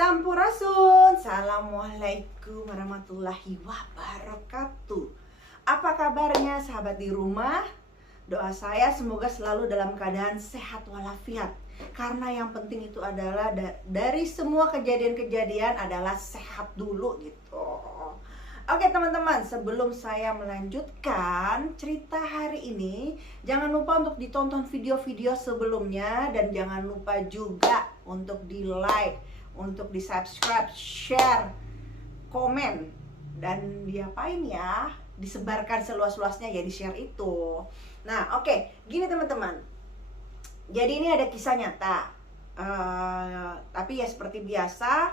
Sampurasun, Assalamualaikum warahmatullahi wabarakatuh. Apa kabarnya sahabat di rumah? Doa saya semoga selalu dalam keadaan sehat walafiat. Karena yang penting itu adalah dari semua kejadian-kejadian adalah sehat dulu gitu. Oke teman-teman, sebelum saya melanjutkan cerita hari ini, jangan lupa untuk ditonton video-video sebelumnya. Dan jangan lupa juga untuk di like, untuk di subscribe, share, komen, dan diapain ya, disebarkan seluas-luasnya ya, di share itu. Nah oke, gini teman-teman, jadi ini ada kisah nyata, tapi ya seperti biasa,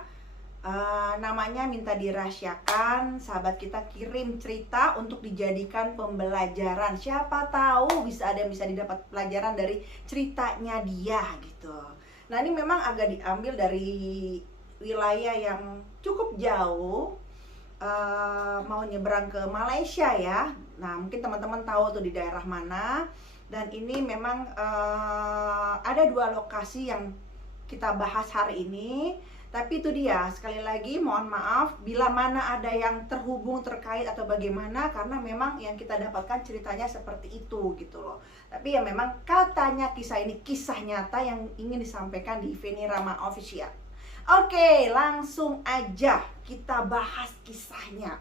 namanya minta dirahasiakan. Sahabat kita kirim cerita untuk dijadikan pembelajaran. Siapa tahu bisa ada yang bisa didapat pelajaran dari ceritanya dia gitu. Nah ini memang agak diambil dari wilayah yang cukup jauh, mau nyebrang ke Malaysia ya. Nah mungkin teman-teman tahu tuh di daerah mana. Dan ini memang ada dua lokasi yang kita bahas hari ini. Tapi itu dia, sekali lagi mohon maaf bila mana ada yang terhubung, terkait atau bagaimana, karena memang yang kita dapatkan ceritanya seperti itu gitu loh. Tapi ya memang katanya kisah ini kisah nyata yang ingin disampaikan di Feni Rama Official. Oke, langsung aja kita bahas kisahnya.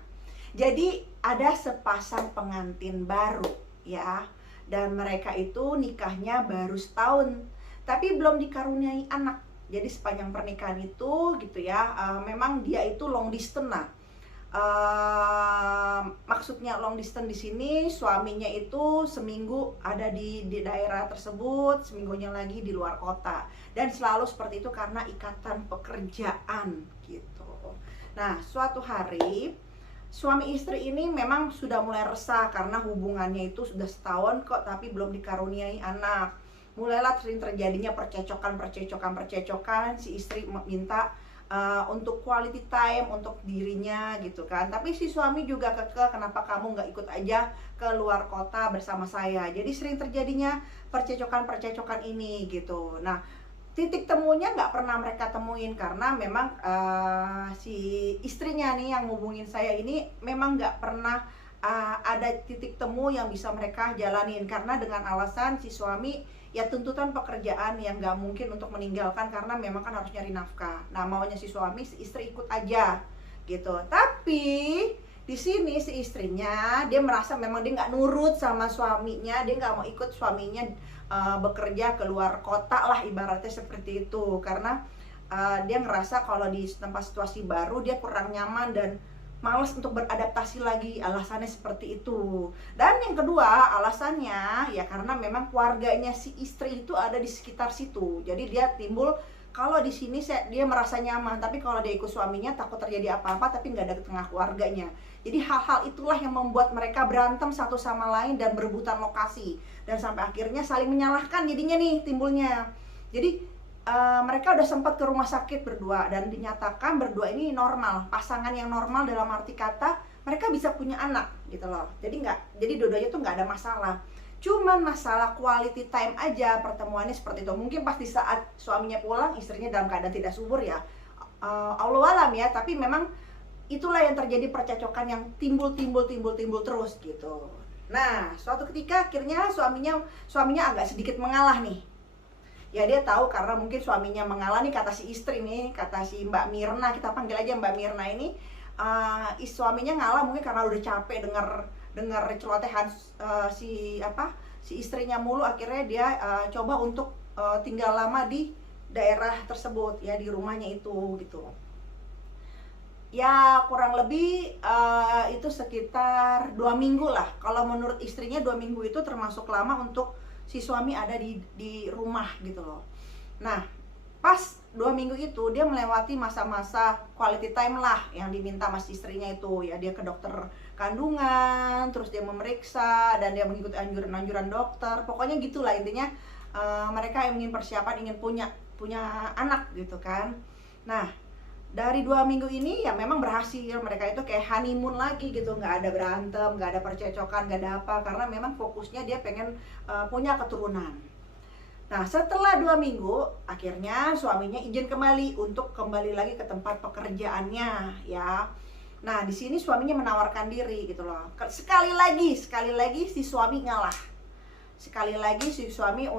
Jadi ada sepasang pengantin baru ya, dan mereka itu nikahnya baru setahun, tapi belum dikaruniai anak. Jadi sepanjang pernikahan itu gitu ya, memang dia itu long distance. Nah, maksudnya long distance di sini, suaminya itu seminggu ada di daerah tersebut, seminggunya lagi di luar kota, dan selalu seperti itu karena ikatan pekerjaan gitu. Nah, suatu hari suami istri ini memang sudah mulai resah karena hubungannya itu sudah setahun kok, tapi belum dikaruniai anak. Mulailah sering terjadinya percecokan. Si istri minta untuk quality time untuk dirinya gitu kan. Tapi si suami juga kekeh, kenapa kamu nggak ikut aja ke luar kota bersama saya. Jadi sering terjadinya percecokan ini gitu. Nah titik temunya nggak pernah mereka temuin, karena memang si istrinya nih yang ngubungin saya ini memang nggak pernah ada titik temu yang bisa mereka jalanin, karena dengan alasan si suami ya tuntutan pekerjaan yang nggak mungkin untuk meninggalkan, karena memang kan harus nyari nafkah. Nah maunya si suami, si istri ikut aja gitu. Tapi di sini si istrinya dia merasa memang dia nggak nurut sama suaminya, dia nggak mau ikut suaminya bekerja ke luar kota lah, ibaratnya seperti itu, karena dia ngerasa kalau di tempat situasi baru dia kurang nyaman dan malas untuk beradaptasi lagi, alasannya seperti itu. Dan yang kedua alasannya ya karena memang keluarganya si istri itu ada di sekitar situ. Jadi dia timbul kalau di sini dia merasa nyaman, tapi kalau dia ikut suaminya takut terjadi apa-apa, tapi nggak ada di tengah keluarganya. Jadi hal-hal itulah yang membuat mereka berantem satu sama lain dan berebutan lokasi, dan sampai akhirnya saling menyalahkan jadinya nih timbulnya. Jadi mereka udah sempat ke rumah sakit berdua dan dinyatakan berdua ini normal, pasangan yang normal dalam arti kata mereka bisa punya anak gitu loh. Jadi dua-duanya tuh nggak ada masalah. Cuman masalah quality time aja, pertemuannya seperti itu. Mungkin pas di saat suaminya pulang, istrinya dalam keadaan tidak subur ya, Allahu alam ya. Tapi memang itulah yang terjadi, percecokan yang timbul terus gitu. Nah suatu ketika akhirnya suaminya agak sedikit mengalah nih. Ya dia tahu karena mungkin suaminya mengalah nih, kata si istri nih, kata si Mbak Mirna, kita panggil aja Mbak Mirna ini, suaminya ngalah mungkin karena udah capek dengar celotehan si istrinya mulu. Akhirnya dia coba untuk tinggal lama di daerah tersebut ya, di rumahnya itu gitu. Ya kurang lebih itu sekitar 2 minggu lah. Kalau menurut istrinya 2 minggu itu termasuk lama untuk si suami ada di rumah gitu loh. Nah pas 2 minggu itu dia melewati masa-masa quality time lah yang diminta mas istrinya itu ya. Dia ke dokter kandungan, terus dia memeriksa dan dia mengikuti anjuran dokter. Pokoknya gitulah intinya, mereka yang ingin persiapan, ingin punya anak gitu kan. Nah dari 2 minggu ini ya memang berhasil, mereka itu kayak honeymoon lagi gitu, nggak ada berantem, nggak ada percecokan, nggak ada apa, karena memang fokusnya dia pengen punya keturunan. Nah, setelah 2 minggu, akhirnya suaminya izin kembali untuk kembali lagi ke tempat pekerjaannya, ya. Nah, di sini suaminya menawarkan diri gitu loh. Sekali lagi si suami ngalah. Sekali lagi si suami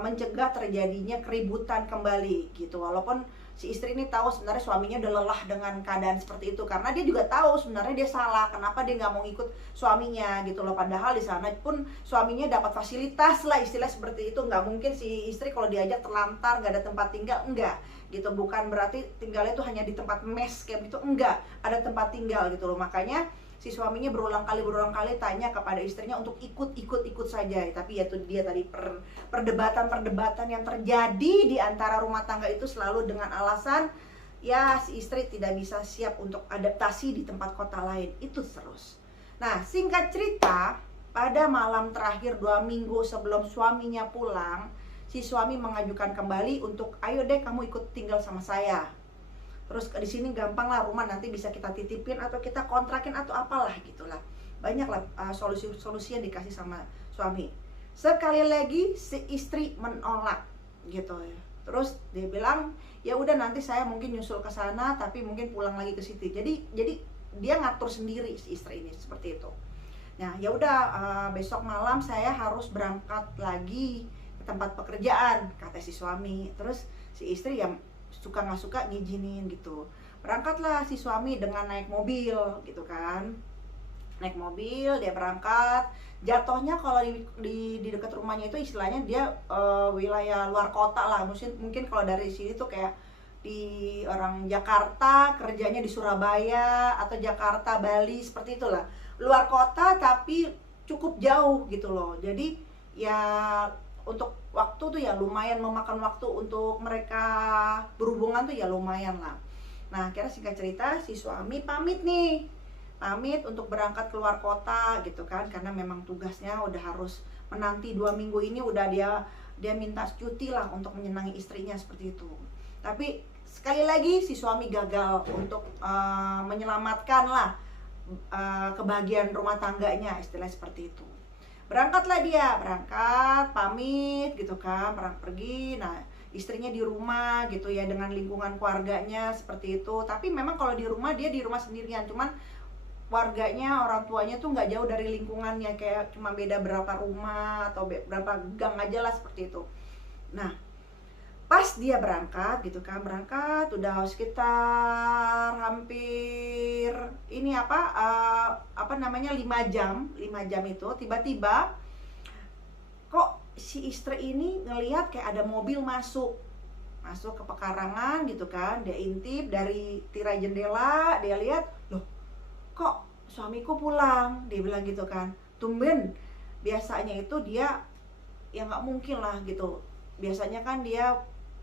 mencegah terjadinya keributan kembali gitu. Walaupun si istri ini tahu sebenarnya suaminya udah lelah dengan keadaan seperti itu, karena dia juga tahu sebenarnya dia salah, kenapa dia nggak mau ikut suaminya gitu loh. Padahal di sana pun suaminya dapat fasilitas lah, istilah seperti itu. Nggak mungkin si istri kalau diajak terlantar nggak ada tempat tinggal, enggak gitu. Bukan berarti tinggalnya itu hanya di tempat mes kayak gitu, enggak, ada tempat tinggal gitu loh. Makanya si suaminya berulang kali tanya kepada istrinya untuk ikut saja. Tapi ya itu dia tadi, perdebatan yang terjadi di antara rumah tangga itu selalu dengan alasan ya si istri tidak bisa siap untuk adaptasi di tempat kota lain. Itu terus. Nah, singkat cerita, pada malam terakhir 2 minggu sebelum suaminya pulang, si suami mengajukan kembali untuk ayo deh kamu ikut tinggal sama saya. Terus di sini gampang lah, rumah nanti bisa kita titipin atau kita kontrakin atau apalah gitulah. Banyak lah solusi yang dikasih sama suami. Sekali lagi si istri menolak gitu ya. Terus dia bilang, ya udah nanti saya mungkin nyusul ke sana tapi mungkin pulang lagi ke situ. Jadi dia ngatur sendiri si istri ini seperti itu. Nah, ya udah besok malam saya harus berangkat lagi ke tempat pekerjaan, kata si suami. Terus si istri ya suka nggak suka ngizinin gitu. Berangkatlah si suami dengan naik mobil gitu kan. Naik mobil, dia berangkat. Jatuhnya kalau di dekat rumahnya itu istilahnya dia wilayah luar kota lah. Mungkin kalau dari sini tuh kayak di orang Jakarta kerjanya di Surabaya atau Jakarta, Bali, seperti itulah. Luar kota tapi cukup jauh gitu loh. Jadi ya untuk waktu tuh ya lumayan memakan waktu untuk mereka berhubungan tuh ya lumayan lah. Nah, akhirnya singkat cerita si suami pamit untuk berangkat keluar kota gitu kan, karena memang tugasnya udah harus menanti 2 minggu ini, udah dia minta cuti lah untuk menyenangi istrinya seperti itu. Tapi sekali lagi si suami gagal untuk menyelamatkan lah kebahagiaan rumah tangganya, istilah seperti itu. Berangkatlah dia, pamit gitu kan, pergi. Nah, istrinya di rumah gitu ya, dengan lingkungan keluarganya seperti itu. Tapi memang kalau di rumah, dia di rumah sendirian, cuman warganya, orang tuanya tuh nggak jauh dari lingkungannya, kayak cuma beda berapa rumah atau berapa gang aja lah seperti itu. Nah, pas dia berangkat gitu kan, udah sekitar hampir ini 5 jam itu, tiba-tiba kok si istri ini ngelihat kayak ada mobil masuk ke pekarangan gitu kan. Dia intip dari tirai jendela, dia lihat, loh kok suamiku pulang, dia bilang gitu kan. Tumben, biasanya itu dia ya nggak mungkin lah gitu, biasanya kan dia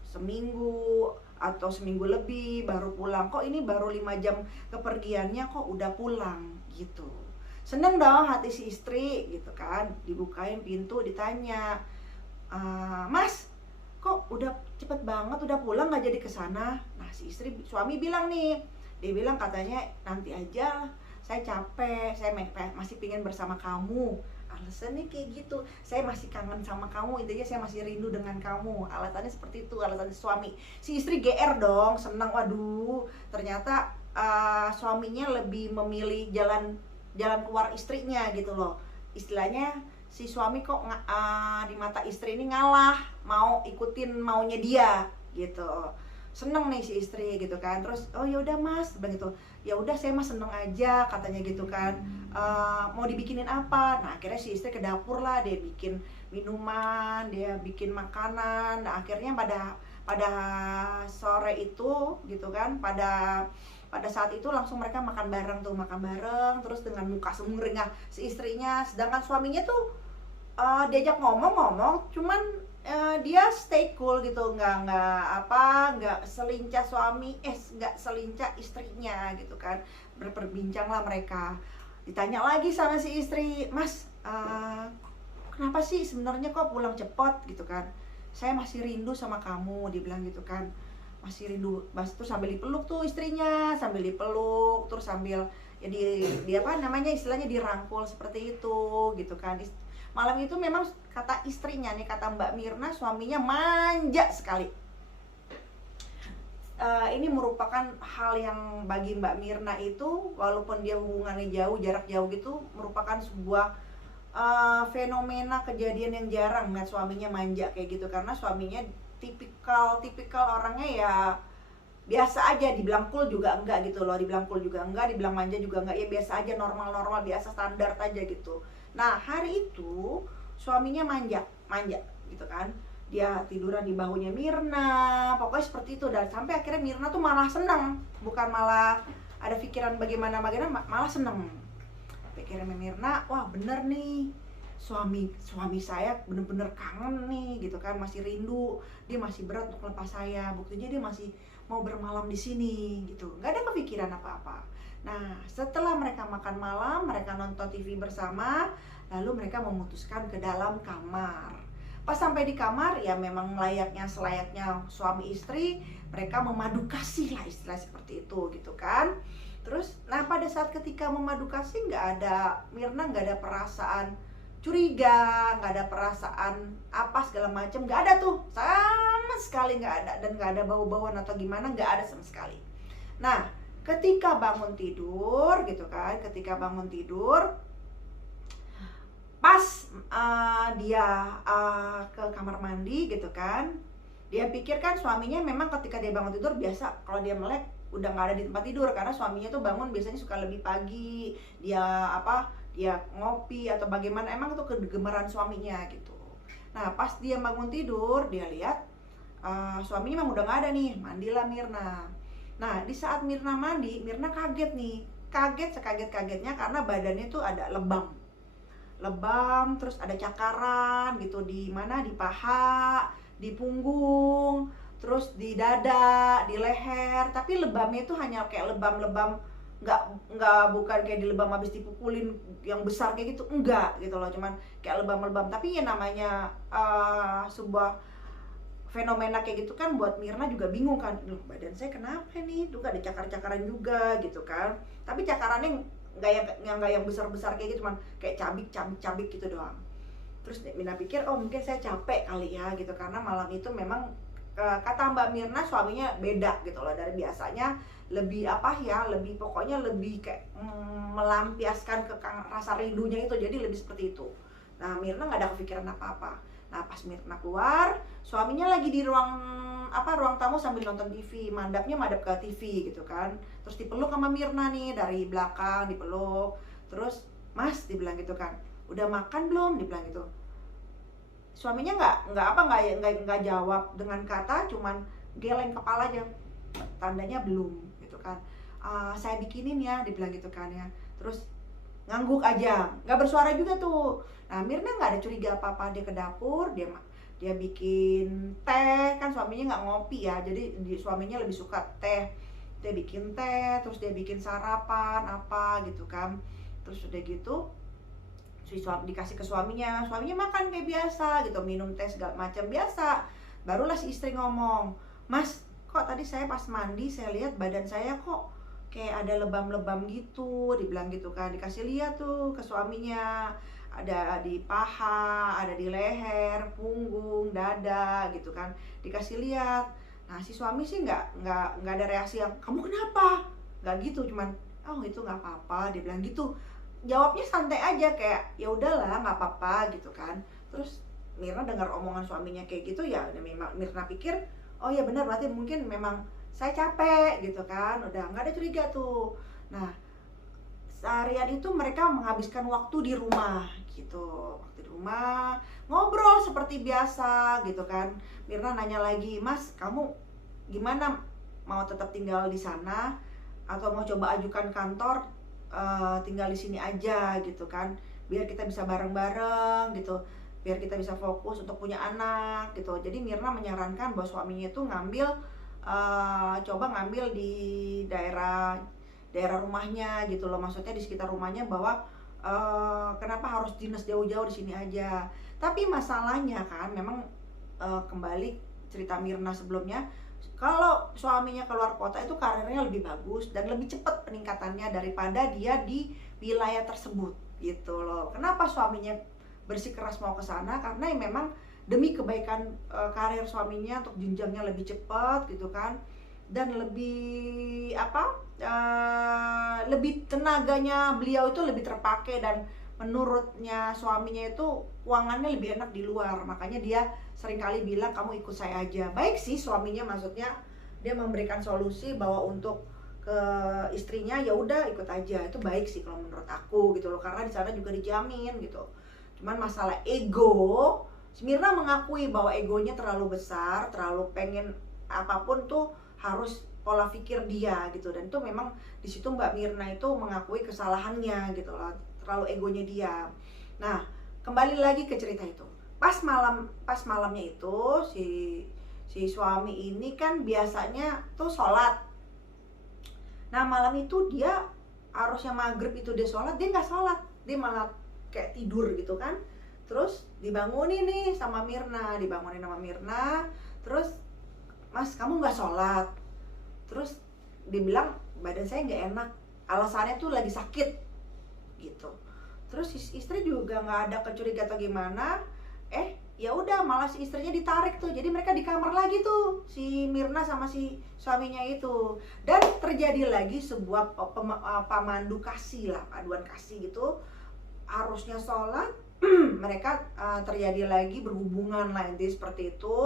seminggu atau seminggu lebih baru pulang, kok ini baru 5 jam kepergiannya kok udah pulang gitu. Seneng dong hati si istri gitu kan. Dibukain pintu, ditanya, Mas kok udah cepet banget, udah pulang gak jadi kesana? Nah, suami bilang nih, dia bilang katanya nanti aja, saya capek, saya masih pingin bersama kamu. Alasannya kayak gitu, saya masih kangen sama kamu, intinya saya masih rindu dengan kamu. Alasannya seperti itu, alasan suami. Si istri GR dong, senang. Waduh, ternyata suaminya lebih memilih jalan keluar istrinya gitu loh. Istilahnya si suami kok di mata istri ini ngalah, mau ikutin maunya dia gitu. Seneng nih si istri gitu kan. Terus oh ya udah Mas, begitu. Ya udah saya mah seneng aja katanya gitu kan. Mau dibikinin apa? Nah, akhirnya si istri ke dapur lah, dia bikin minuman, dia bikin makanan. Nah, akhirnya pada sore itu gitu kan, pada saat itu langsung mereka makan bareng terus dengan muka sumringah si istrinya. Sedangkan suaminya tuh diajak ngomong, cuman dia stay cool gitu, nggak selincah nggak selincah istrinya gitu kan. Berbincang lah mereka. Ditanya lagi sama si istri, Mas, kenapa sih sebenarnya kok pulang cepet gitu kan? Saya masih rindu sama kamu, dibilang gitu kan. Masih rindu, terus sambil dipeluk tuh istrinya, terus sambil ya di apa namanya istilahnya dirangkul seperti itu gitu kan. Malam itu memang kata istrinya nih, kata Mbak Mirna, suaminya manja sekali. Ini merupakan hal yang bagi Mbak Mirna itu, walaupun dia hubungannya jauh, jarak jauh gitu, merupakan sebuah fenomena kejadian yang jarang ngeliat suaminya manja kayak gitu. Karena suaminya tipikal orangnya ya biasa aja, dibilang cool juga enggak gitu loh, dibilang cool juga enggak, dibilang manja juga enggak, ya biasa aja, normal biasa, standar aja gitu. Nah hari itu suaminya manja gitu kan, dia tiduran di bahunya Mirna, pokoknya seperti itu. Dan sampai akhirnya Mirna tuh malah seneng, bukan malah ada pikiran bagaimana, malah seneng. Pikiran Mirna, wah bener nih, suami saya bener-bener kangen nih gitu kan, masih rindu, dia masih berat untuk lepas saya, buktinya dia masih mau bermalam di sini gitu, nggak ada kepikiran apa-apa. Nah setelah mereka makan malam, mereka nonton TV bersama, lalu mereka memutuskan ke dalam kamar. Pas sampai di kamar, ya memang selayaknya suami istri, mereka memadu kasih lah, istilah seperti itu gitu kan. Terus, nah pada saat ketika memadu kasih, Mirna nggak ada perasaan curiga, nggak ada perasaan apa segala macem, nggak ada tuh, sama sekali nggak ada. Dan nggak ada bau-bauan atau gimana, nggak ada sama sekali. Nah ketika bangun tidur gitu kan, pas dia ke kamar mandi gitu kan, dia pikir kan suaminya memang ketika dia bangun tidur, biasa kalau dia melek udah nggak ada di tempat tidur, karena suaminya tuh bangun biasanya suka lebih pagi, dia ngopi atau bagaimana, emang itu kegemaran suaminya gitu. Nah pas dia bangun tidur, dia lihat suaminya memang udah nggak ada nih. Mandilah Mirna. Nah di saat Mirna mandi, Mirna kaget nih, sekaget-kagetnya, karena badannya tuh ada lebam, terus ada cakaran gitu, di mana, di paha, di punggung, terus di dada, di leher. Tapi lebamnya itu hanya kayak lebam-lebam, bukan kayak di lebam habis dipukulin yang besar kayak gitu, enggak gitu loh, cuman kayak lebam-lebam. Tapi ya namanya sebuah fenomena kayak gitu kan, buat Mirna juga bingung kan, loh badan saya kenapa nih, tuh ada cakar-cakaran juga gitu kan. Tapi cakarannya nggak yang besar-besar kayak gitu, cuman kayak cabik gitu doang. Terus Mirna pikir, oh mungkin saya capek kali ya gitu, karena malam itu memang kata Mbak Mirna suaminya beda gitu loh dari biasanya, lebih pokoknya lebih kayak melampiaskan rasa rindunya itu, jadi lebih seperti itu. Nah Mirna nggak ada kepikiran apa-apa. Nah pas Mirna keluar, suaminya lagi di ruang tamu sambil nonton TV, madap ke TV gitu kan. Terus dipeluk sama Mirna nih dari belakang, dipeluk. Terus, Mas, dibilang gitu kan, udah makan belum? Dibilang gitu. Suaminya nggak jawab dengan kata, cuman geleng kepala aja, tandanya belum gitu kan. Saya bikinin ya, dibilang gitu kan ya. Terus ngangguk aja, nggak bersuara juga tuh. Nah Mirna nggak ada curiga apa-apa, dia ke dapur, dia bikin teh, kan suaminya nggak ngopi ya, jadi suaminya lebih suka teh. Dia bikin teh, terus dia bikin sarapan apa gitu kan. Terus udah gitu dikasih ke suaminya makan kayak biasa gitu, minum teh segala macam biasa. Barulah si istri ngomong, Mas, kok tadi saya pas mandi saya lihat badan saya kok kayak ada lebam-lebam gitu, dibilang gitu kan. Dikasih lihat tuh ke suaminya, ada di paha, ada di leher, punggung, dada gitu kan, dikasih lihat. Nah si suami sih nggak ada reaksi yang kamu kenapa, nggak gitu, cuman oh itu nggak apa-apa, dia bilang gitu. Jawabnya santai aja kayak ya udahlah nggak apa-apa gitu kan. Terus Mirna dengar omongan suaminya kayak gitu, ya Mirna pikir oh ya benar, berarti mungkin memang saya capek gitu kan, udah nggak ada curiga tuh. Nah seharian itu mereka menghabiskan waktu di rumah gitu, ngobrol seperti biasa gitu kan. Mirna nanya lagi, Mas kamu gimana, mau tetap tinggal di sana atau mau coba ajukan kantor tinggal di sini aja gitu kan, biar kita bisa bareng-bareng gitu, biar kita bisa fokus untuk punya anak gitu. Jadi Mirna menyarankan bahwa suaminya itu coba ngambil di daerah rumahnya gitu loh, maksudnya di sekitar rumahnya, bahwa kenapa harus dinas jauh-jauh, di sini aja. Tapi masalahnya kan memang kembali cerita Mirna sebelumnya, kalau suaminya keluar kota itu karirnya lebih bagus dan lebih cepat peningkatannya daripada dia di wilayah tersebut gitu loh. Kenapa suaminya bersikeras mau ke sana karena ya memang demi kebaikan karir suaminya, untuk jenjangnya lebih cepat gitu kan, dan lebih lebih tenaganya beliau itu lebih terpakai, dan menurutnya suaminya itu keuangannya lebih enak di luar. Makanya dia seringkali bilang kamu ikut saya aja. Baik sih suaminya, maksudnya dia memberikan solusi bahwa untuk ke istrinya ya udah ikut aja, itu baik sih kalau menurut aku gitu loh, karena di sana juga dijamin gitu. Cuman masalah ego, Mirna mengakui bahwa egonya terlalu besar, terlalu pengen apapun tuh harus pola pikir dia gitu, dan itu memang di situ Mbak Mirna itu mengakui kesalahannya gitu loh, terlalu egonya dia. Nah, kembali lagi ke cerita itu. Pas malamnya itu si suami ini kan biasanya tuh sholat. Nah, malam itu dia harusnya maghrib itu dia sholat, dia nggak sholat, dia malah kayak tidur gitu kan. Terus dibangunin sama Mirna, terus Mas kamu nggak sholat? Terus dibilang badan saya nggak enak, alasannya tuh lagi sakit gitu. Terus istri juga nggak ada kecurigaan atau gimana, ya udah malah si istrinya ditarik tuh, jadi mereka di kamar lagi tuh si Mirna sama si suaminya itu, dan terjadi lagi sebuah pamandu kasih lah, paduan kasih gitu. Harusnya sholat, mereka terjadi lagi berhubungan lah, intinya seperti itu,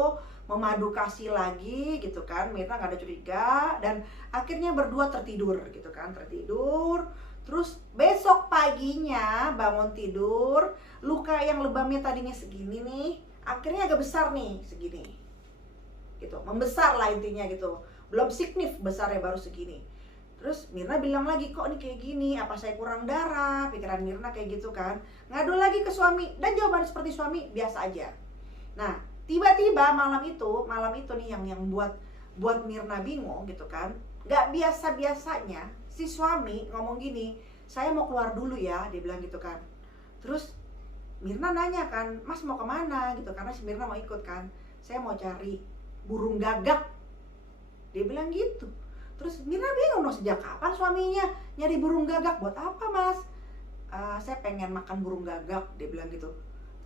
memadu kasih lagi gitu kan. Mirna nggak ada curiga, dan akhirnya berdua tertidur gitu kan, tertidur. Terus besok paginya bangun tidur, luka yang lebamnya tadinya segini nih, akhirnya agak besar nih, segini gitu, membesar lah intinya gitu, belum signif besarnya, baru segini. Terus Mirna bilang lagi, kok ini kayak gini, apa saya kurang darah? Pikiran Mirna kayak gitu kan. Ngadu lagi ke suami, dan jawaban seperti suami, biasa aja. Nah, tiba-tiba malam itu nih yang buat Mirna bingung gitu kan. Gak biasa-biasanya si suami ngomong gini, saya mau keluar dulu ya, dia bilang gitu kan. Terus Mirna nanya kan, Mas mau kemana gitu, karena si Mirna mau ikut kan. Saya mau cari burung gagak, dia bilang gitu. Terus Mirna bingung dong, sejak kapan suaminya nyari burung gagak, buat apa Mas? Saya pengen makan burung gagak, dia bilang gitu.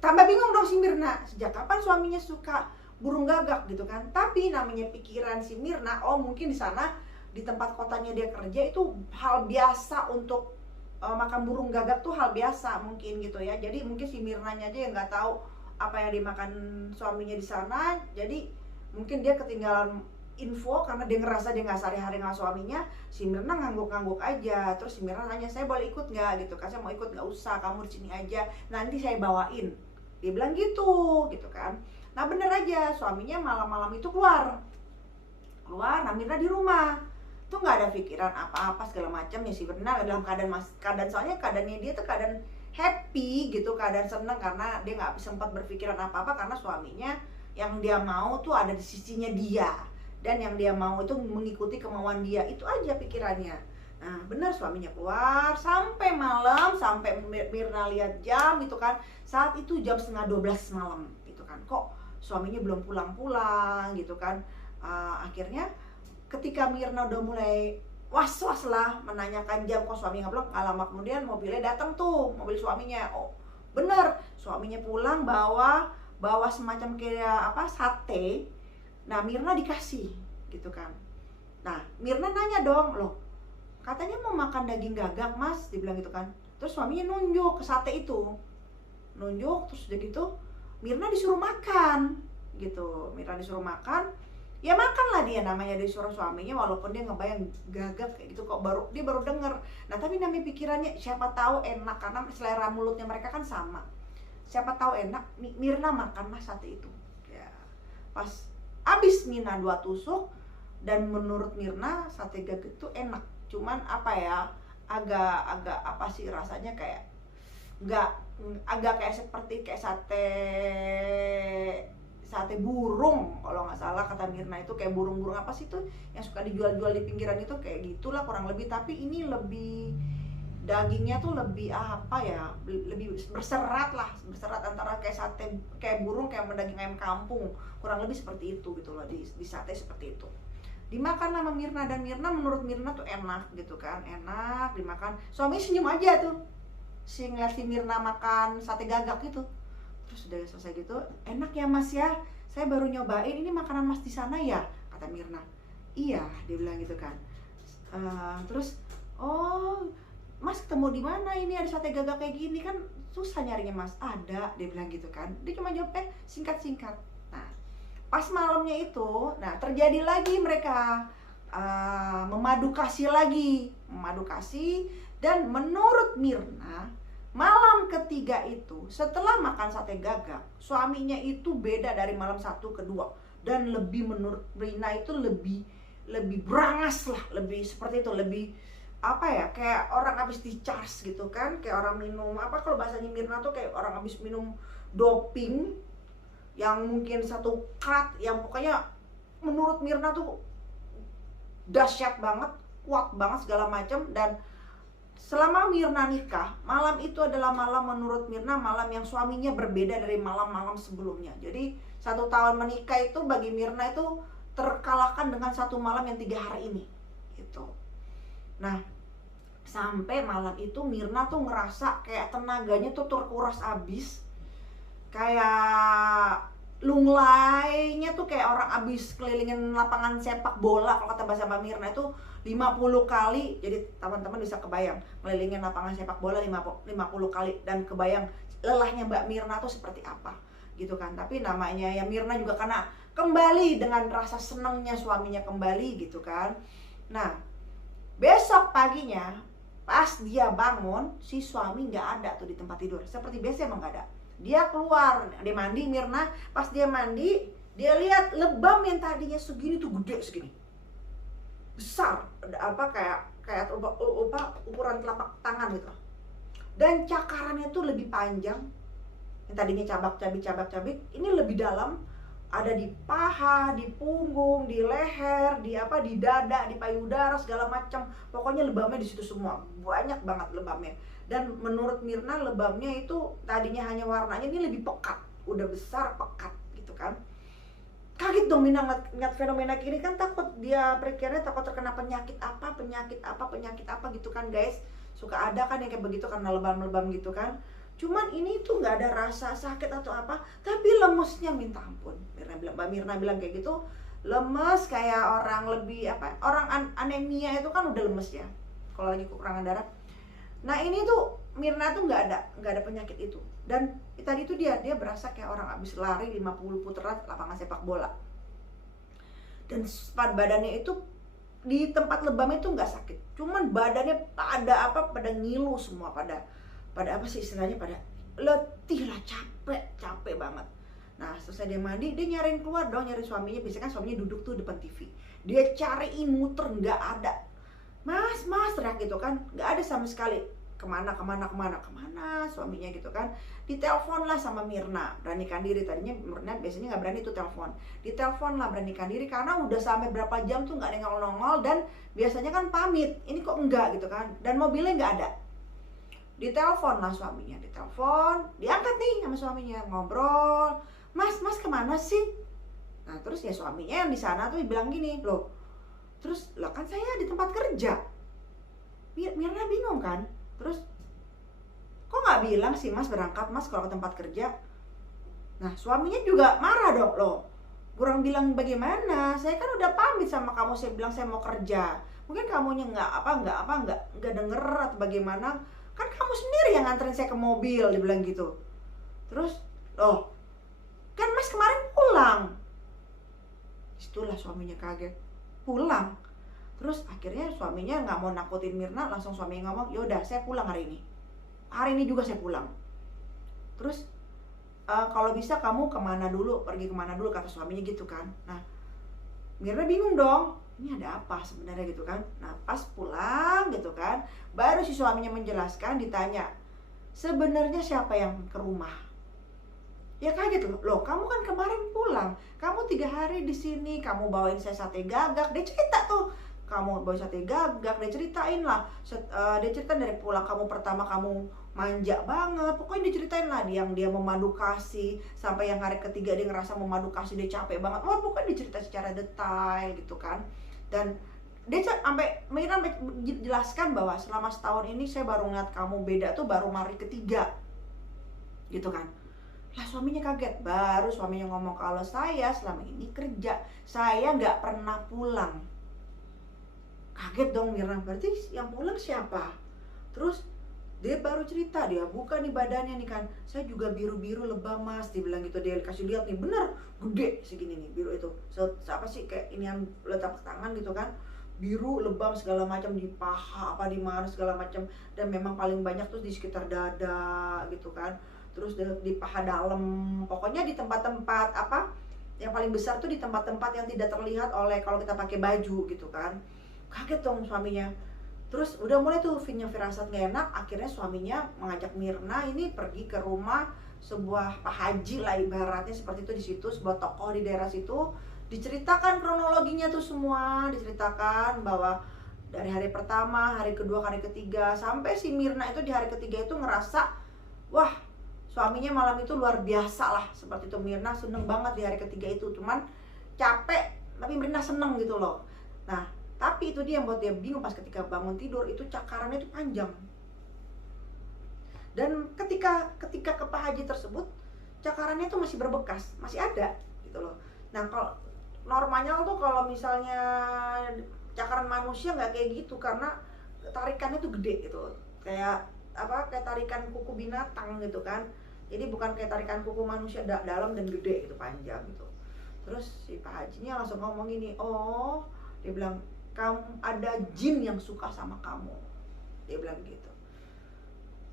Tambah bingung dong si Mirna, sejak kapan suaminya suka burung gagak gitu kan. Tapi namanya pikiran si Mirna, oh mungkin di sana di tempat kotanya dia kerja itu hal biasa untuk makan burung gagak tuh hal biasa mungkin gitu ya. Jadi mungkin si Mirnanya aja yang nggak tahu apa yang dimakan suaminya di sana. Jadi mungkin dia ketinggalan info karena dia ngerasa dia nggak sehari-hari sama suaminya. Si Mirna ngangguk-ngangguk aja. Terus si Mirna nanya, saya boleh ikut nggak gitu kan. Saya mau ikut. Nggak usah, kamu di sini aja, nanti saya bawain, dia bilang gitu kan. Nah bener aja, suaminya malam-malam itu keluar. Nah Mirna di rumah tuh nggak ada pikiran apa-apa segala macam ya. Si Mirna dalam keadaan soalnya keadaannya dia tuh keadaan happy gitu, keadaan seneng, karena dia nggak sempat berpikiran apa-apa, karena suaminya yang dia mau tuh ada di sisinya dia, dan yang dia mau itu mengikuti kemauan dia, itu aja pikirannya. Nah benar, suaminya keluar sampai malam, sampai Mirna lihat jam gitu kan, saat itu jam 11:30 malam gitu kan, kok suaminya belum pulang-pulang gitu kan. Akhirnya ketika Mirna udah mulai was-was lah menanyakan jam, kok suami nggak pulang, nggak lama kemudian mobilnya datang tuh, mobil suaminya. Oh bener, suaminya pulang bawa semacam kayak sate. Nah Mirna dikasih gitu kan. Nah Mirna nanya dong, loh katanya mau makan daging gagak Mas, dibilang gitu kan. Terus suaminya nunjuk ke sate itu, terus udah gitu Mirna disuruh makan gitu. Mirna disuruh makan, ya makanlah dia, namanya disuruh suaminya, walaupun dia ngebayang gagak kayak gitu, kok dia baru denger. Nah tapi namanya pikirannya, siapa tahu enak, karena selera mulutnya mereka kan sama. Siapa tahu enak, Mirna makanlah sate itu. Ya, pas abis Mirna 2 tusuk, dan menurut Mirna sate gagak itu enak. Cuman agak apa sih rasanya, kayak agak kayak seperti sate burung kalau nggak salah kata Mirna. Itu kayak burung-burung apa sih tuh yang suka dijual-jual di pinggiran itu, kayak gitulah kurang lebih. Tapi ini lebih, dagingnya tuh lebih lebih berserat antara kayak sate kayak burung, kayak daging ayam kampung, kurang lebih seperti itu gitu loh, di sate seperti itu. Dimakan sama Mirna, dan menurut Mirna tuh enak gitu kan, enak dimakan. Suami senyum aja tuh ngeliat si Mirna makan sate gagak gitu. Terus udah selesai gitu, enak ya mas ya, saya baru nyobain, ini makanan mas di sana ya, kata Mirna. Iya, dia bilang gitu kan. Terus, oh mas ketemu di mana ini, ada sate gagak kayak gini kan susah nyarinya mas. Ada, dia bilang gitu kan. Dia cuma jawab singkat-singkat. Nah pas malamnya itu, nah terjadi lagi mereka memadu kasih lagi, dan menurut Mirna malam ketiga itu setelah makan sate gagak, suaminya itu beda dari malam satu kedua, dan lebih, menurut Mirna itu lebih berangas lah, lebih seperti itu, lebih apa ya, kayak orang habis di charge gitu kan, kayak orang minum apa, kalau bahasanya Mirna tuh kayak orang habis minum doping yang mungkin satu cut, yang pokoknya menurut Mirna tuh dahsyat banget, kuat banget segala macam. Dan selama Mirna nikah, malam itu adalah malam, menurut Mirna, malam yang suaminya berbeda dari malam-malam sebelumnya. Jadi 1 tahun menikah itu bagi Mirna itu terkalahkan dengan 1 malam yang 3 hari ini gitu. Nah sampai malam itu Mirna tuh ngerasa kayak tenaganya tuh terkuras habis, kayak lunglainya tuh kayak orang abis kelilingin lapangan sepak bola. Kalau kata bahasa Mbak Mirna itu 50 kali. Jadi teman-teman bisa kebayang ngelilingin lapangan sepak bola 50 kali, dan kebayang lelahnya Mbak Mirna tuh seperti apa gitu kan. Tapi namanya ya Mirna juga karena kembali dengan rasa senangnya suaminya kembali gitu kan. Nah besok paginya pas dia bangun, si suami nggak ada tuh di tempat tidur. Seperti biasa emang nggak ada. Dia keluar, dia mandi. Mirna pas dia mandi, dia lihat lebam yang tadinya segini tuh gede segini, besar, apa kayak ukuran telapak tangan gitu. Dan cakarannya tuh lebih panjang. Yang tadinya cabik, ini lebih dalam. Ada di paha, di punggung, di leher, di dada, di payudara, segala macam. Pokoknya lebamnya di situ semua. Banyak banget lebamnya. Dan menurut Mirna lebamnya itu tadinya hanya warnanya, ini lebih pekat. Udah besar, pekat gitu kan. Kaget dong Mirna ngeliat fenomena kini kan, takut dia berpikirnya takut terkena penyakit apa gitu kan guys. Suka ada kan yang kayak begitu karena lebam-lebam gitu kan. Cuman ini tuh nggak ada rasa sakit atau apa, tapi lemesnya minta ampun. Mbak Mirna bilang kayak gitu, lemes kayak orang lebih orang anemia itu kan udah lemes ya kalau lagi kekurangan darah. Nah ini tuh Mirna tuh nggak ada penyakit itu. Dan tadi tuh dia berasa kayak orang habis lari 50 putaran lapangan sepak bola. Dan badannya itu di tempat lebam itu nggak sakit, cuman badannya pada ngilu semua, pada apa sih istilahnya, pada letih lah, capek banget. Nah selesai dia mandi, dia nyariin keluar dong, nyari suaminya. Biasanya kan suaminya duduk tuh depan TV, dia cariin muter, nggak ada. Mas teriak gitu kan, nggak ada sama sekali. Kemana suaminya gitu kan. Ditelepon lah sama Mirna, beranikan diri. Tadinya Mirna biasanya nggak berani tuh telepon, ditelepon lah, beranikan diri karena udah sampai berapa jam tuh nggak ada yang nongol. Dan biasanya kan pamit, ini kok enggak gitu kan, dan mobilnya nggak ada. Ditelepon lah suaminya, diangkat nih sama suaminya, ngobrol. Mas kemana sih? Nah terus ya suaminya yang di sana tuh bilang gini, loh kan saya di tempat kerja. Mirna bingung kan, terus kok nggak bilang sih mas berangkat mas kalau ke tempat kerja. Nah suaminya juga marah dong, loh kurang bilang bagaimana, saya kan udah pamit sama kamu, saya bilang saya mau kerja, mungkin kamunya nggak denger atau bagaimana, kan kamu sendiri yang nganterin saya ke mobil, dia bilang gitu. Terus loh kan mas kemarin pulang. Itulah suaminya kaget, pulang. Terus akhirnya suaminya nggak mau nakutin Mirna, langsung suaminya ngomong, yaudah saya pulang hari ini juga saya pulang. Terus kalau bisa kamu pergi kemana dulu, kata suaminya gitu kan. Nah Mirna bingung dong, ini ada apa sebenarnya gitu kan. Nah pas pulang gitu kan, baru si suaminya menjelaskan, ditanya sebenarnya siapa yang ke rumah. Ya kaget loh, kamu kan kemarin pulang, kamu 3 hari di sini, kamu bawain saya sate gagak. Dia cerita tuh, kamu bawa sate gagak, dia ceritain lah. Dia cerita dari pulang kamu pertama kamu manja banget, pokoknya dia ceritain lah dia memadu kasih, sampai yang hari ketiga dia ngerasa memadu kasih, dia capek banget. Wah pokoknya dia cerita secara detail gitu kan. Dan dia sampai jelaskan bahwa selama setahun ini saya baru ngeliat kamu beda tuh baru hari ketiga gitu kan. Lah suaminya kaget, baru suaminya ngomong kalau saya selama ini kerja, saya nggak pernah pulang. Kaget dong Mirna, berarti yang pulang siapa? Terus dia baru cerita, dia buka nih badannya nih kan, saya juga biru-biru lebam mas, dia bilang gitu. Dia kasih lihat nih, bener gede segini nih biru itu, apa sih kayak ini yang telapak tangan gitu kan, biru lebam segala macam di paha apa di mana segala macam, dan memang paling banyak tuh di sekitar dada gitu kan, terus di paha dalam, pokoknya di tempat-tempat apa yang paling besar tuh di tempat-tempat yang tidak terlihat oleh kalau kita pakai baju gitu kan. Kaget dong suaminya. Terus udah mulai tuh firasat gak enak, akhirnya suaminya mengajak Mirna ini pergi ke rumah sebuah Pak Haji lah ibaratnya seperti itu, di situ sebuah tokoh di daerah situ. Diceritakan kronologinya tuh semua, diceritakan bahwa dari hari pertama, hari kedua, hari ketiga, sampai si Mirna itu di hari ketiga itu ngerasa wah suaminya malam itu luar biasa lah, seperti itu. Mirna seneng banget di hari ketiga itu, cuman capek tapi Mirna seneng gitu loh. Nah tapi itu dia yang buat dia bingung pas ketika bangun tidur, itu cakarannya itu panjang. Dan ketika ke Pak Haji tersebut, cakarannya itu masih berbekas, masih ada gitu loh. Nah kalau normalnya tuh kalau misalnya cakaran manusia nggak kayak gitu, karena tarikannya tuh gede gitu, kayak apa, kayak tarikan kuku binatang gitu kan. Jadi bukan kayak tarikan kuku manusia, dalam dan gede gitu, panjang gitu. Terus si Pak Hajinya langsung ngomong gini, oh dia bilang, kamu ada jin yang suka sama kamu, dia bilang gitu.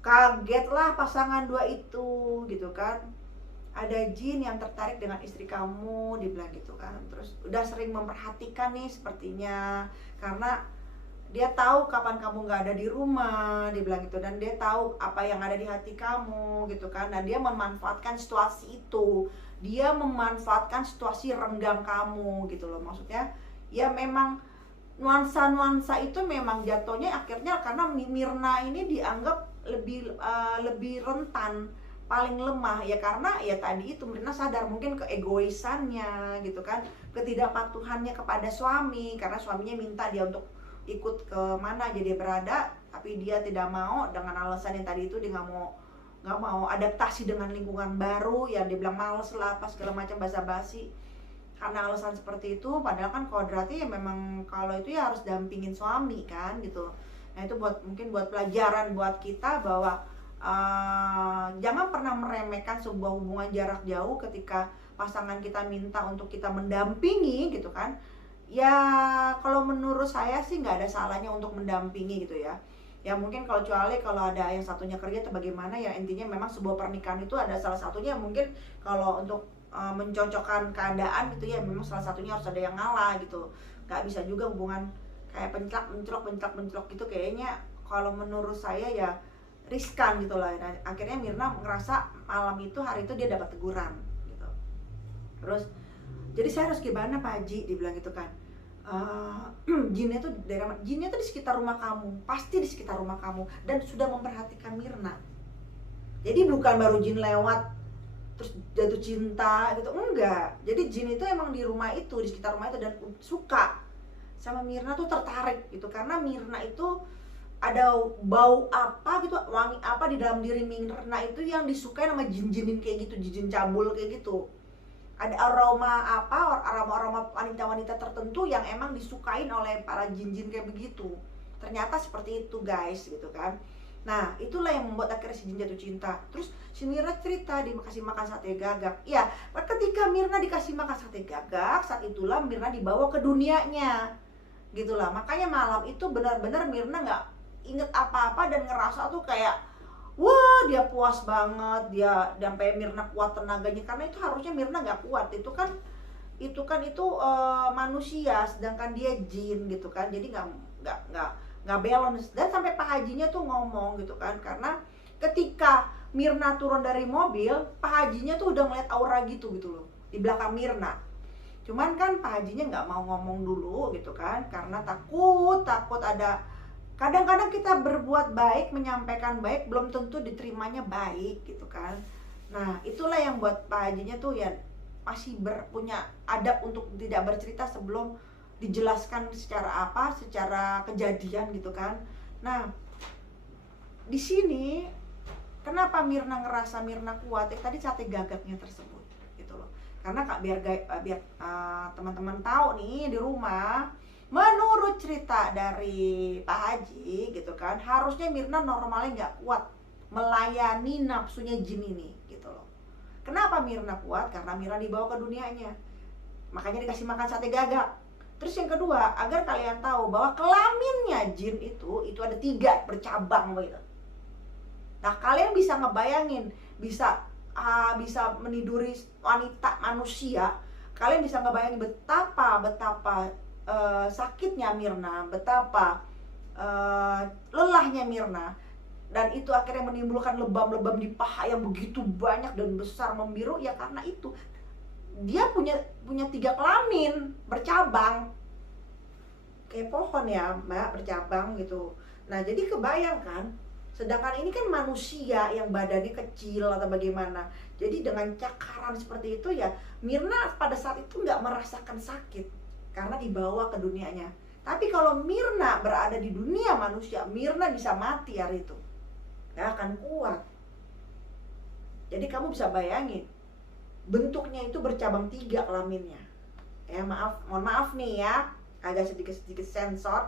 Kagetlah pasangan dua itu gitu kan, ada jin yang tertarik dengan istri kamu, dia bilang gitu kan. Terus udah sering memperhatikan nih sepertinya, karena dia tahu kapan kamu nggak ada di rumah, dia bilang gitu, dan dia tahu apa yang ada di hati kamu gitu kan. Dan dia memanfaatkan situasi itu, dia memanfaatkan situasi renggang kamu gitu loh. Maksudnya ya memang nuansa-nuansa itu memang jatuhnya akhirnya karena Mirna ini dianggap lebih rentan, paling lemah ya, karena ya tadi itu Mirna sadar mungkin keegoisannya gitu kan, ketidakpatuhannya kepada suami, karena suaminya minta dia untuk ikut ke mana aja dia berada, tapi dia tidak mau dengan alasan yang tadi itu, dia nggak mau adaptasi dengan lingkungan baru, ya dia bilang males lah apa segala macam basa-basi. Karena alasan seperti itu, padahal kan kodrati ya memang kalau itu ya harus dampingin suami kan gitu. Nah itu mungkin buat pelajaran buat kita bahwa jangan pernah meremehkan sebuah hubungan jarak jauh ketika pasangan kita minta untuk kita mendampingi gitu kan. Ya kalau menurut saya sih nggak ada salahnya untuk mendampingi gitu ya. Ya mungkin kalau kecuali kalau ada yang satunya kerja atau bagaimana, ya intinya memang sebuah pernikahan itu ada salah satunya mungkin kalau untuk mencocokkan keadaan gitu ya, memang salah satunya harus ada yang ngalah gitu. Gak bisa juga hubungan kayak penclok gitu, kayaknya kalau menurut saya ya riskan gitu lah. Nah, akhirnya Mirna ngerasa malam itu, hari itu dia dapat teguran gitu. Terus jadi saya harus gimana Pak Haji, dibilang gitu kan, jinnya tuh jinnya tuh di sekitar rumah kamu, pasti di sekitar rumah kamu, dan sudah memperhatikan Mirna. Jadi bukan baru jin lewat terus jatuh cinta gitu, enggak. Jadi jin itu emang di rumah itu, di sekitar rumah itu, dan suka sama Mirna tuh, tertarik gitu, karena Mirna itu ada bau apa gitu, wangi apa di dalam diri Mirna itu yang disukai sama jin-jinin kayak gitu, jin cabul kayak gitu. Ada aroma apa, aroma wanita-wanita tertentu yang emang disukain oleh para jin-jin kayak begitu. Ternyata seperti itu guys gitu kan. Nah itulah yang membuat akhirnya si jin jatuh cinta. Terus si Mirna cerita dikasih makan sate gagak. Ya ketika Mirna dikasih makan sate gagak, saat itulah Mirna dibawa ke dunianya gitulah. Makanya malam itu benar-benar Mirna nggak inget apa-apa dan ngerasa tuh kayak wah dia puas banget, dia sampai Mirna kuat tenaganya, karena itu harusnya Mirna nggak kuat, itu kan manusia, sedangkan dia jin gitu kan, jadi nggak balance. Dan sampai Pak Hajinya tuh ngomong gitu kan, karena ketika Mirna turun dari mobil, Pak Hajinya tuh udah ngeliat aura gitu loh di belakang Mirna. Cuman kan Pak Hajinya nggak mau ngomong dulu gitu kan, karena takut ada, kadang-kadang kita berbuat baik, menyampaikan baik, belum tentu diterimanya baik gitu kan. Nah itulah yang buat Pak Hajinya tuh ya masih punya adab untuk tidak bercerita sebelum dijelaskan secara kejadian gitu kan. Nah di sini Kenapa Mirna ngerasa Mirna kuat? Tadi sate gagaknya tersebut, gitu loh. Karena Kak biar teman-teman tahu nih di rumah, menurut cerita dari Pak Haji, gitu kan, harusnya Mirna normalnya nggak kuat melayani nafsunya jin ini, gitu loh. Kenapa Mirna kuat? Karena Mirna dibawa ke dunianya, makanya dikasih makan sate gagak. Terus yang kedua, agar kalian tahu bahwa kelaminnya jin itu ada 3 bercabang begitu. Nah, kalian bisa ngebayangin, bisa meniduri wanita manusia. Kalian bisa ngebayangin betapa sakitnya Mirna, betapa lelahnya Mirna, dan itu akhirnya menimbulkan lebam-lebam di paha yang begitu banyak dan besar membiru. Ya karena itu dia punya 3 kelamin bercabang, kayak pohon ya Mbak, bercabang gitu. Nah jadi kebayangkan, sedangkan ini kan manusia yang badannya kecil atau bagaimana. Jadi dengan cakaran seperti itu ya, Mirna pada saat itu nggak merasakan sakit karena dibawa ke dunianya. Tapi kalau Mirna berada di dunia manusia, Mirna bisa mati hari itu, nggak akan kuat. Jadi kamu bisa bayangin, bentuknya itu bercabang 3 kelaminnya. Ya mohon maaf nih ya, agak sedikit sensor.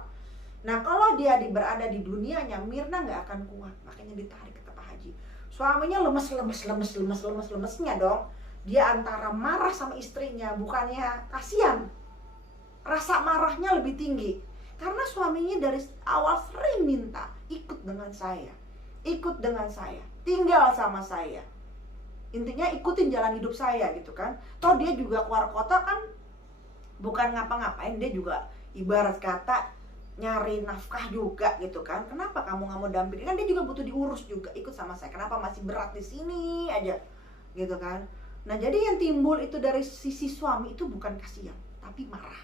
Nah kalau dia berada di dunianya, Mirna nggak akan kuat, makanya ditarik ke Pak Haji. Suaminya lemesnya dong. Dia antara marah sama istrinya, bukannya kasihan, rasa marahnya lebih tinggi. Karena suaminya dari awal sering minta, ikut dengan saya, tinggal sama saya. Intinya ikutin jalan hidup saya gitu kan. Toh dia juga keluar kota kan, bukan ngapa-ngapain, dia juga ibarat kata nyari nafkah juga gitu kan. Kenapa kamu nggak mau dampingin? Kan dia juga butuh diurus juga, ikut sama saya. Kenapa masih berat di sini aja gitu kan. Nah jadi yang timbul itu dari sisi suami itu bukan kasihan, tapi marah.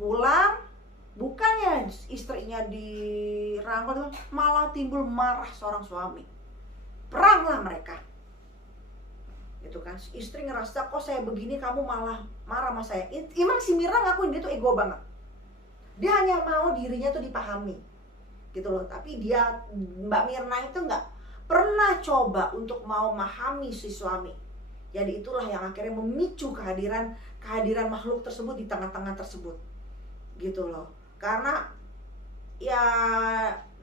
Pulang, bukannya istrinya dirangkul, malah timbul marah seorang suami. Peranglah mereka gitu kan. Istri ngerasa, kok saya begini kamu malah marah sama saya. Emang si Mirna ngakuin dia tuh ego banget. Dia hanya mau dirinya tuh dipahami gitu loh. Tapi dia, Mbak Mirna itu nggak pernah coba untuk mau memahami si suami. Jadi itulah yang akhirnya memicu kehadiran makhluk tersebut di tengah-tengah tersebut gitu loh. Karena ya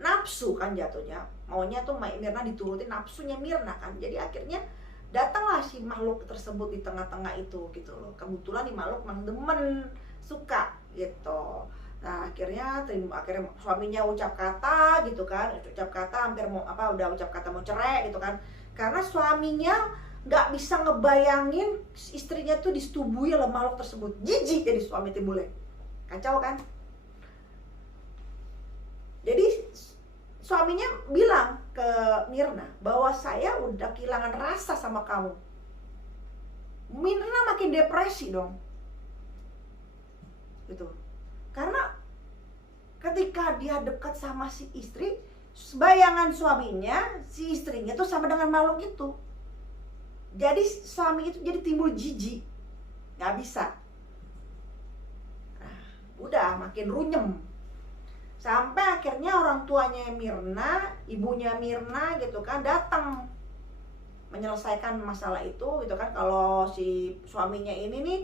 nafsu kan jatuhnya, maunya tuh Mirna diturutin nafsunya Mirna kan. Jadi akhirnya datanglah si makhluk tersebut di tengah-tengah itu gitu loh. Kebetulan nih makhluk memang demen, suka gitu. Nah akhirnya suaminya ucap kata gitu kan, hampir mau udah ucap kata mau cerai gitu kan. Karena suaminya nggak bisa ngebayangin istrinya tuh disetubui oleh makhluk tersebut. Jijik jadi suami timbulnya, kacau kan. Jadi suaminya bilang ke Mirna bahwa saya udah kehilangan rasa sama kamu. Mirna makin depresi dong gitu. Karena ketika dia dekat sama si istri, bayangan suaminya, si istrinya tuh sama dengan makhluk itu. Jadi suami itu jadi timbul jijik, gak bisa. Nah, udah makin runyem. Sampai akhirnya orang tuanya Mirna, ibunya Mirna gitu kan, datang menyelesaikan masalah itu gitu kan. Kalau si suaminya ini nih,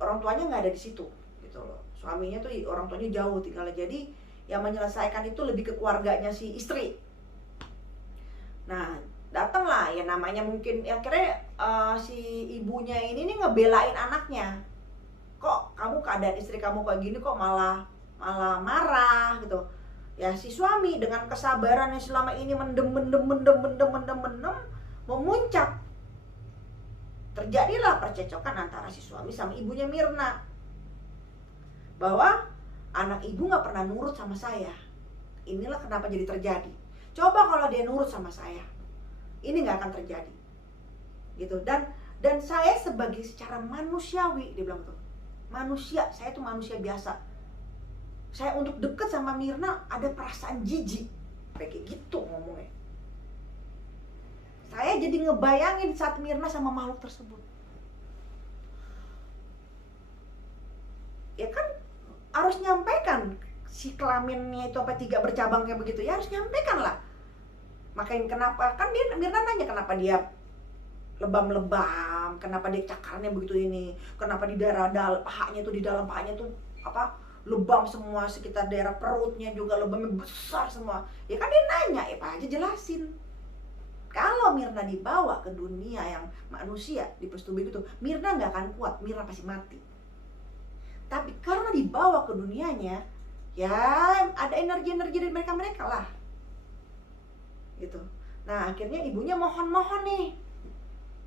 orang tuanya nggak ada di situ gitu loh. Suaminya tuh orang tuanya jauh tinggalnya. Jadi yang menyelesaikan itu lebih ke keluarganya si istri. Nah datanglah ya, namanya mungkin ya akhirnya si ibunya ini nih ngebelain anaknya. Kok kamu keadaan istri kamu kayak gini, kok malah marah gitu. Ya si suami dengan kesabaran yang selama ini mendem memuncak. Terjadilah percecokan antara si suami sama ibunya Mirna. Bahwa anak ibu gak pernah nurut sama saya. Inilah kenapa jadi terjadi. Coba kalau dia nurut sama saya, ini gak akan terjadi gitu. Dan saya sebagai secara manusiawi, dia bilang tuh, manusia, saya tuh manusia biasa, saya untuk deket sama Mirna ada perasaan jijik, kayak gitu ngomongnya. Saya jadi ngebayangin saat Mirna sama makhluk tersebut. Ya kan harus nyampaikan si kelaminnya itu 3 bercabang kayak begitu, ya harus nyampaikan lah. Makanya kenapa kan Mirna nanya kenapa dia lebam-lebam, kenapa dia cakarnya begitu ini, kenapa di daerah pahanya tuh, di dalam pahanya tuh apa lebam semua, sekitar daerah perutnya juga lebamnya besar semua. Ya kan dia nanya, ya Pak Haji jelasin. Kalau Mirna dibawa ke dunia yang manusia di persetubuhan itu, Mirna nggak akan kuat, Mirna pasti mati. Tapi karena dibawa ke dunianya, ya ada energi-energi dari mereka lah, gitu. Nah akhirnya ibunya mohon-mohon nih,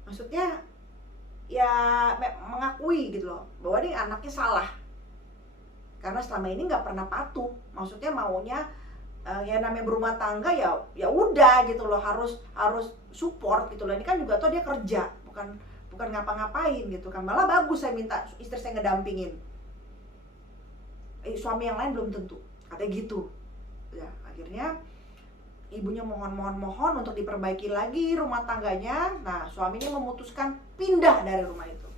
maksudnya ya mengakui gitu loh bahwa ini anaknya salah, karena selama ini nggak pernah patuh. Maksudnya maunya ya namanya berumah tangga ya udah gitu loh, harus support gitu loh. Ini kan juga tuh dia kerja, bukan ngapa-ngapain gitu kan. Malah bagus saya minta istri saya ngedampingin, suami yang lain belum tentu, katanya gitu. Ya akhirnya ibunya mohon untuk diperbaiki lagi rumah tangganya. Nah suaminya memutuskan pindah dari rumah itu,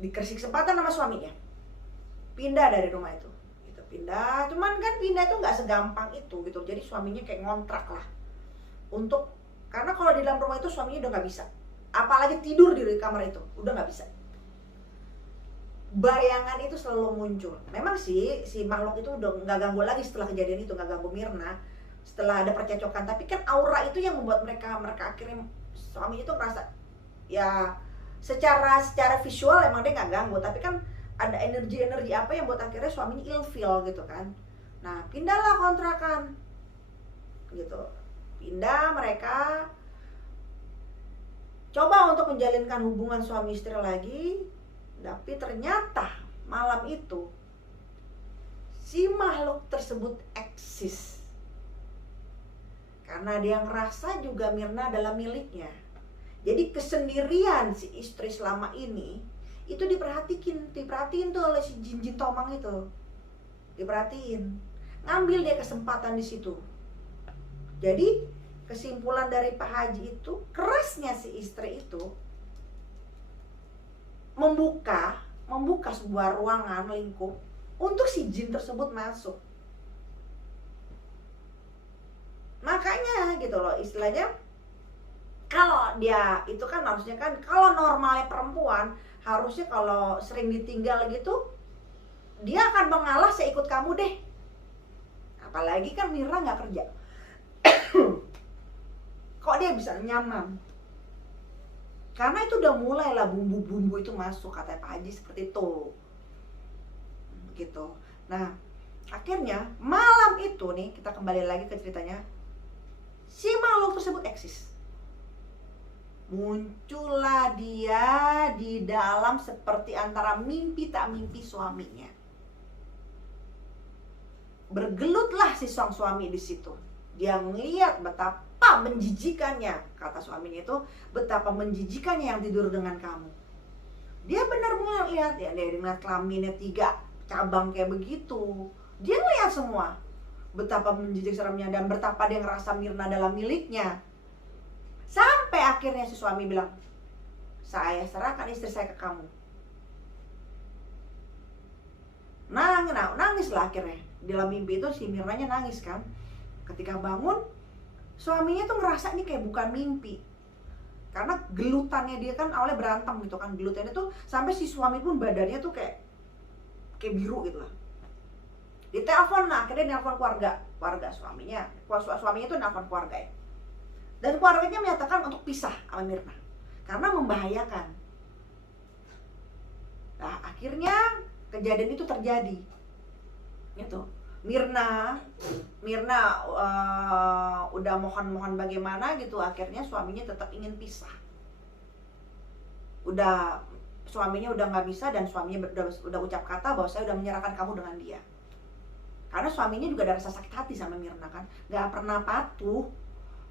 dikasih kesempatan sama suaminya pindah dari rumah itu. Pindah, cuman kan pindah itu nggak segampang itu gitu. Jadi suaminya kayak ngontrak lah karena kalau di dalam rumah itu suaminya udah nggak bisa, apalagi tidur di kamar itu udah nggak bisa. Bayangan itu selalu muncul. Memang sih si makhluk itu udah nggak ganggu lagi setelah kejadian itu, nggak ganggu Mirna setelah ada percecokan. Tapi kan aura itu yang membuat mereka akhirnya suaminya itu ngerasa ya secara visual emang dia nggak ganggu, tapi kan ada energi apa yang buat akhirnya suaminya ilfeel gitu kan. Nah pindahlah kontrakan gitu, pindah mereka coba untuk menjalinkan hubungan suami istri lagi. Tapi ternyata malam itu si makhluk tersebut eksis, karena dia ngerasa juga Mirna adalah miliknya. Jadi kesendirian si istri selama ini itu diperhatiin tuh oleh si jin tomang itu, diperhatiin, ngambil dia kesempatan di situ. Jadi kesimpulan dari Pak Haji itu, kerasnya si istri itu membuka sebuah ruangan lingkup untuk si jin tersebut masuk. Makanya gitu loh, istilahnya kalau dia itu kan harusnya kan, kalau normalnya perempuan harusnya kalau sering ditinggal gitu dia akan mengalah, saya ikut kamu deh. Apalagi kan Mirna nggak kerja. Kok dia bisa nyaman? Karena itu udah mulai lah bumbu-bumbu itu masuk, kata Pak Haji seperti itu gitu. Nah akhirnya malam itu nih, kita kembali lagi ke ceritanya, si makhluk tersebut eksis. Muncullah dia di dalam seperti antara mimpi tak mimpi suaminya. Bergelutlah si sang suami di situ. Dia ngeliat betapa menjijikannya, kata suaminya itu, betapa menjijikannya yang tidur dengan kamu. Dia benar-benar lihat ya, dia ngeliat kelaminnya 3 cabang kayak begitu. Dia ngeliat semua betapa menjijik seremnya dan betapa dia ngerasa Mirna adalah miliknya. Sampai akhirnya si suami bilang, saya serahkan istri saya ke kamu. Nangislah akhirnya. Dalam mimpi itu si Mirnanya nangis kan. Ketika bangun, suaminya tuh ngerasa ini kayak bukan mimpi. Karena gelutannya dia kan awalnya berantem gitu kan. Gelutannya tuh sampai si suami pun badannya tuh kayak biru gitu lah. Ditelepon, nah akhirnya nelpon keluarga suaminya. Suaminya tuh nelpon keluarga ya. Dan keluarganya menyatakan untuk pisah sama Mirna karena membahayakan. Nah akhirnya kejadian itu terjadi gitu. Mirna udah mohon bagaimana gitu, akhirnya suaminya tetap ingin pisah. Suaminya udah nggak bisa, dan suaminya udah ucap kata bahwa saya udah menyerahkan kamu dengan dia. Karena suaminya juga ada rasa sakit hati sama Mirna kan, nggak pernah patuh.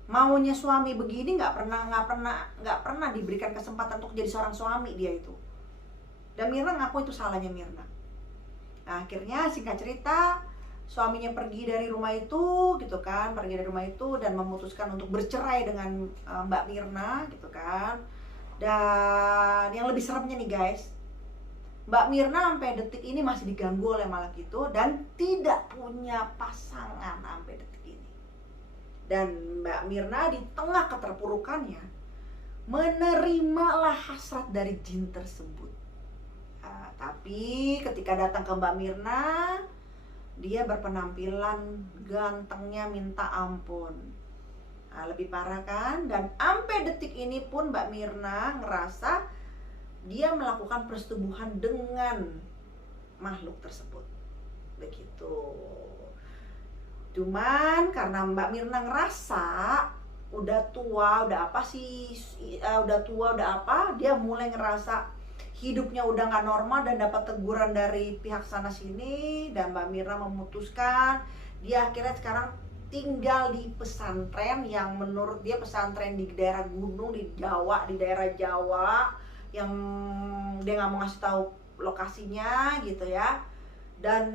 Maunya suami begini nggak pernah diberikan kesempatan untuk jadi seorang suami dia itu. Dan Mirna ngaku itu salahnya Mirna. Nah akhirnya singkat cerita, suaminya pergi dari rumah itu gitu kan, dan memutuskan untuk bercerai dengan Mbak Mirna gitu kan. Dan yang lebih seremnya nih guys, Mbak Mirna sampai detik ini masih diganggu oleh makhluk itu dan tidak punya pasangan sampai detik ini. Dan Mbak Mirna di tengah keterpurukannya menerimalah hasrat dari jin tersebut. Tapi ketika datang ke Mbak Mirna, dia berpenampilan gantengnya minta ampun. Lebih parah kan? Dan sampai detik ini pun Mbak Mirna ngerasa dia melakukan persetubuhan dengan makhluk tersebut. Begitu. Cuman karena Mbak Mirna ngerasa udah tua, udah apa sih, udah tua, udah apa, dia mulai ngerasa hidupnya udah gak normal dan dapat teguran dari pihak sana sini. Dan Mbak Mirna memutuskan dia akhirnya sekarang tinggal di pesantren yang menurut dia pesantren di daerah gunung di Jawa, di daerah Jawa, yang dia gak mau ngasih tahu lokasinya gitu ya. Dan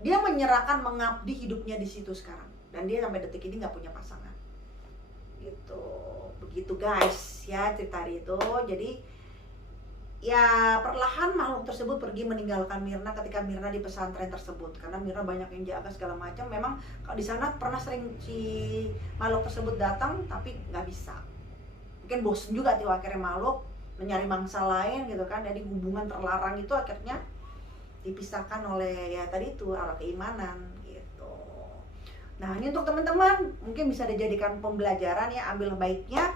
dia menyerahkan mengabdi hidupnya di situ sekarang. Dan dia sampai detik ini nggak punya pasangan. Gitu. Begitu guys ya cerita itu. Jadi ya perlahan makhluk tersebut pergi meninggalkan Mirna ketika Mirna di pesantren tersebut. Karena Mirna banyak yang jaga segala macam. Memang kalau di sana pernah sering si makhluk tersebut datang tapi nggak bisa. Mungkin bosen juga tuh akhirnya makhluk mencari mangsa lain gitu kan. Jadi hubungan terlarang itu akhirnya dipisahkan oleh ya tadi itu arah keimanan gitu. Nah ini untuk teman-teman mungkin bisa dijadikan pembelajaran ya, ambil baiknya,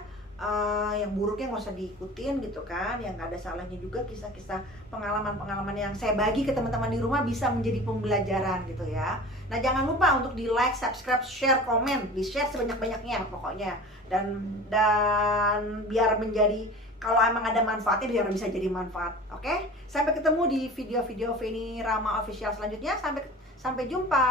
yang buruknya nggak usah diikutin gitu kan, yang nggak ada salahnya juga kisah-kisah pengalaman-pengalaman yang saya bagi ke teman-teman di rumah bisa menjadi pembelajaran gitu ya. Nah jangan lupa untuk di like, subscribe, share, komen, di share sebanyak-banyaknya pokoknya, dan biar menjadi, kalau emang ada manfaatnya biar bisa jadi manfaat. Oke? Sampai ketemu di video-video Feni Rama official selanjutnya. Sampai jumpa.